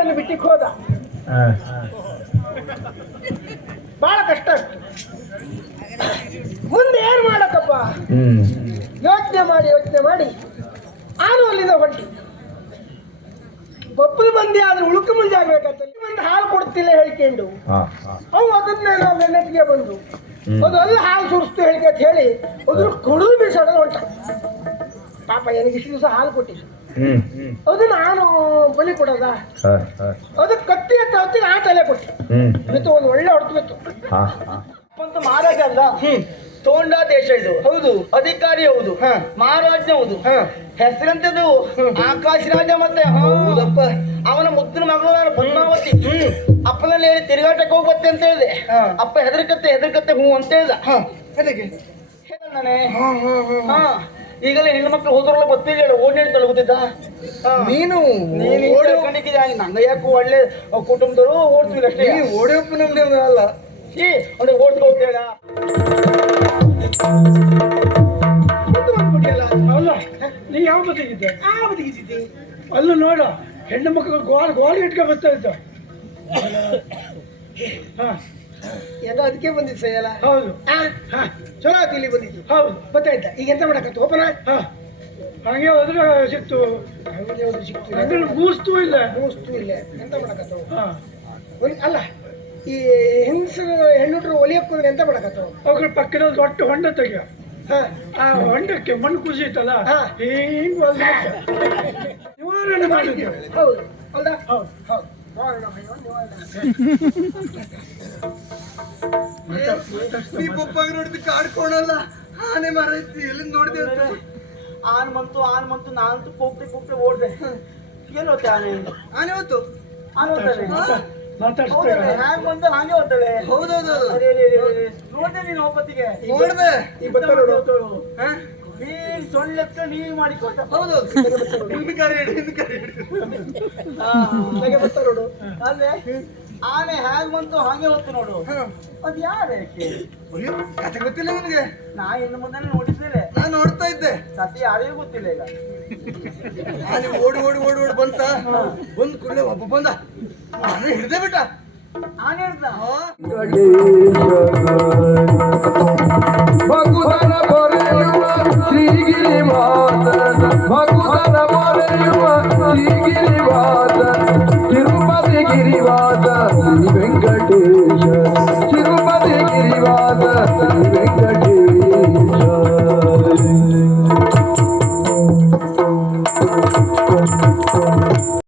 ಏನು ಬಿಟ್ಟಿಗೆ ಹೋದ. ಬಹಳ ಕಷ್ಟ ಆಗ್ತದೆ. ಮುಂದೆ ಏನ್ ಮಾಡಕ್ಕಪ್ಪ ಯೋಚನೆ ಮಾಡಿ ಆನು ಅಲ್ಲಿಂದ ಹೊಂಟಿ. ಬಪ್ಪದ ಮಂದಿ ಆದ್ರೆ ಉಳುಕ ಮುಂದೆ ಆಗ್ಬೇಕಂತ ಮಂದಿ ಹಾಲು ಕೊಡ್ತಿಲ್ಲ ಹೇಳ್ಕೊಂಡು ಅವು ಅದನ್ನೇ ನಾವು ನೆನಪಿಗೆ ಬಂದು ಅದು ಅಲ್ಲಿ ಹಾಲು ಸುರಿಸ್ತು ಹೇಳಿಕೆ ಅಂತ ಹೇಳಿ ಅದ್ರ ಕುಡಿದು ಬೀಸೋಣ ಹೊಂಟ. ಪಾಪ ನನಗೆ ಇಷ್ಟು ದಿವಸ ಹಾಲು ಕೊಟ್ಟಿದ್ದು ಅದು ನಾನು ಬಲಿ ಕೊಡೋದ ಅದು ಕತ್ತಿ ಅಂತ ಹೊತ್ತಿಗೆ ಆ ತಲೆ ಕೊಟ್ಟು ಬಿತ್ತು ಒಂದು ಒಳ್ಳೆ ಹೊಡೆದು ಬಿತ್ತು. ಮಹಾರಾಜ ಅಲ್ಲ, ತೋಂಡ ದೇಶ ಇದು. ಹೌದು, ಅಧಿಕಾರಿ ಹೌದು, ಮಹಾರಾಜ ಹೌದು. ಹೆಸರಂತದ್ದು ಆಕಾಶ ರಾಜ. ಮತ್ತೆ ಅವನ ಮುದ್ದಿನ ಮಗಳು ಪದ್ಮಾವತಿ. ಅಪ್ಪನಲ್ಲಿ ಹೇಳಿ ತಿರುಗಾಟಕ್ಕೆ ಹೋಗ್ಬತ್ತೆ ಅಂತ ಹೇಳಿದೆ. ಅಪ್ಪ ಹೆದರ್ಕತ್ತೆ ಹೂ ಅಂತ ಹೇಳ್ದ. ಈಗಲೇ ಹೆಣ್ಣು ಮಕ್ಕಳು ಹೋದ್ರಲ್ಲ ಗೊತ್ತಿಲ್ಲ, ಓಡಿ ತಲುಗುತ್ತಿದ್ದ. ನೀನು ನಂಗ ಯಾಕೆ ಒಳ್ಳೆ ಕುಟುಂಬದವರು ಓಡ್ತೀವಿ ಅಷ್ಟೇ. ಓಡಿಯಪ್ಪ ನಮ್ದು ಅಲ್ಲ, ಅವ್ನಿಗೆ ಓಡಿಸ್ಕೊ ಹೇಳ. ಅಲ್ಲ ನೀ ಯಾವ ಬದುಕಿದ್ದೆ? ಬದುಕಿದ್ದಿ ಅಲ್ಲೂ ನೋಡ ಹೆಣ್ಣು ಮಕ್ಕಳು ಗೋಲಿ ಇಟ್ಕೊ ಬರ್ತಾ ಇದ್ದ. ಎಲ್ಲ ಅದಕ್ಕೆ ಬಂದಿದ್ದು ಸೈಯಲ್ಲ. ಹೌದು, ಚಲೋ ಆಯ್ತು ಇಲ್ಲಿ ಬಂದಿದ್ದು. ಹೌದು, ಗೊತ್ತಾಯ್ತಾ? ಈಗ ಎಂತ ಮಾಡಕತ್ತು ಓಪನ ಹಾಗೆ ಹೋದ್ರೆ ಸಿಕ್ತು. ಸಿಕ್ತು ಮೂಸ್ತು ಇಲ್ಲ ಎಂತ ಮಾಡಕತ್ತು. ಅಲ್ಲ ಈ ಹೆಣ್ಣುಟ್ರು ಒಲಿಯಕ್ಕೆ ಎಂತ ಮಾಡಕತ್ತು? ಅವ್ರ ಪಕ್ಕದ ದೊಡ್ಡ ಹೊಂಡ ತೆಗಿಯ. ಆ ಹೊಂಡಕ್ಕೆ ಮಣ್ಣು ಕುಸಿ ಇತ್ತಲ್ಲ, ಹಿಂಗ್ ನಿವಾರಣೆ ಮಾಡಿದ್ವಿ. ಹೌದು ಅಲ್ದ? ಹೌದು ಹೌದು. ನೋಡಿದ್ ಕಾಡ್ಕೊಳಲ್ಲ, ಆನೆ ಮರೈತಿ ಎಲ್ಲಿ ನೋಡಿದೆ ಅಂತ. ಆನ್ ಬಂತು ನಾನಂತೂ ಕೂಗ್ತೆ ಓಡ್ದೆ. ಏನು ಹೋಗ್ತೆ ಆನೆ ಹೊತ್ತು ಹ್ಯಾಂಗ್ ಬಂದು ಹಾಗೆ ಹೋಗ್ತದೆ. ಹೌದೌದು, ನೋಡ್ದೆ ನೀನು ಒಪ್ಪತ್ತಿಗೆ ನೋಡ್ದೆ. ನೀನ್ ಸೊಳ್ಳೆತ್ತ ನೀವ್ ಮಾಡಿಕೊಟ್ಟ. ಹೌದು, ನೋಡು ಅಲ್ವೇ ಆನೆ ಹ್ಯಾಂಗ್ ಬಂತು ಹಾಗೆ ಹೋಗ್ತು ನೋಡು. ಅದ್ ಯಾರೇ ಕತೆ ಗೊತ್ತಿಲ್ಲ ನಿನಗೆ? ನಾ ಇನ್ನು ಮುಂದೆ ನೋಡಿದ್ದೇನೆ, ನಾನು ನೋಡ್ತಾ ಇದ್ದೆ. ಕತೆ ಯಾರಿಗೂ ಗೊತ್ತಿಲ್ಲ. ಈಗ ಆನೆ ಓಡಿ ಬಂತ. ಬಂದ್ ಕೂಡಲೇ ಒಬ್ಬ ಬಂದ, ಆನೆ ಹಿಡ್ದೆ ಬಿಟ್ಟ. ಆನೆ ಹಿಡ್ದ ಭಗುದನ ಬರೆಯುವ ಶ್ರೀಗಿರಿ ಮಾತ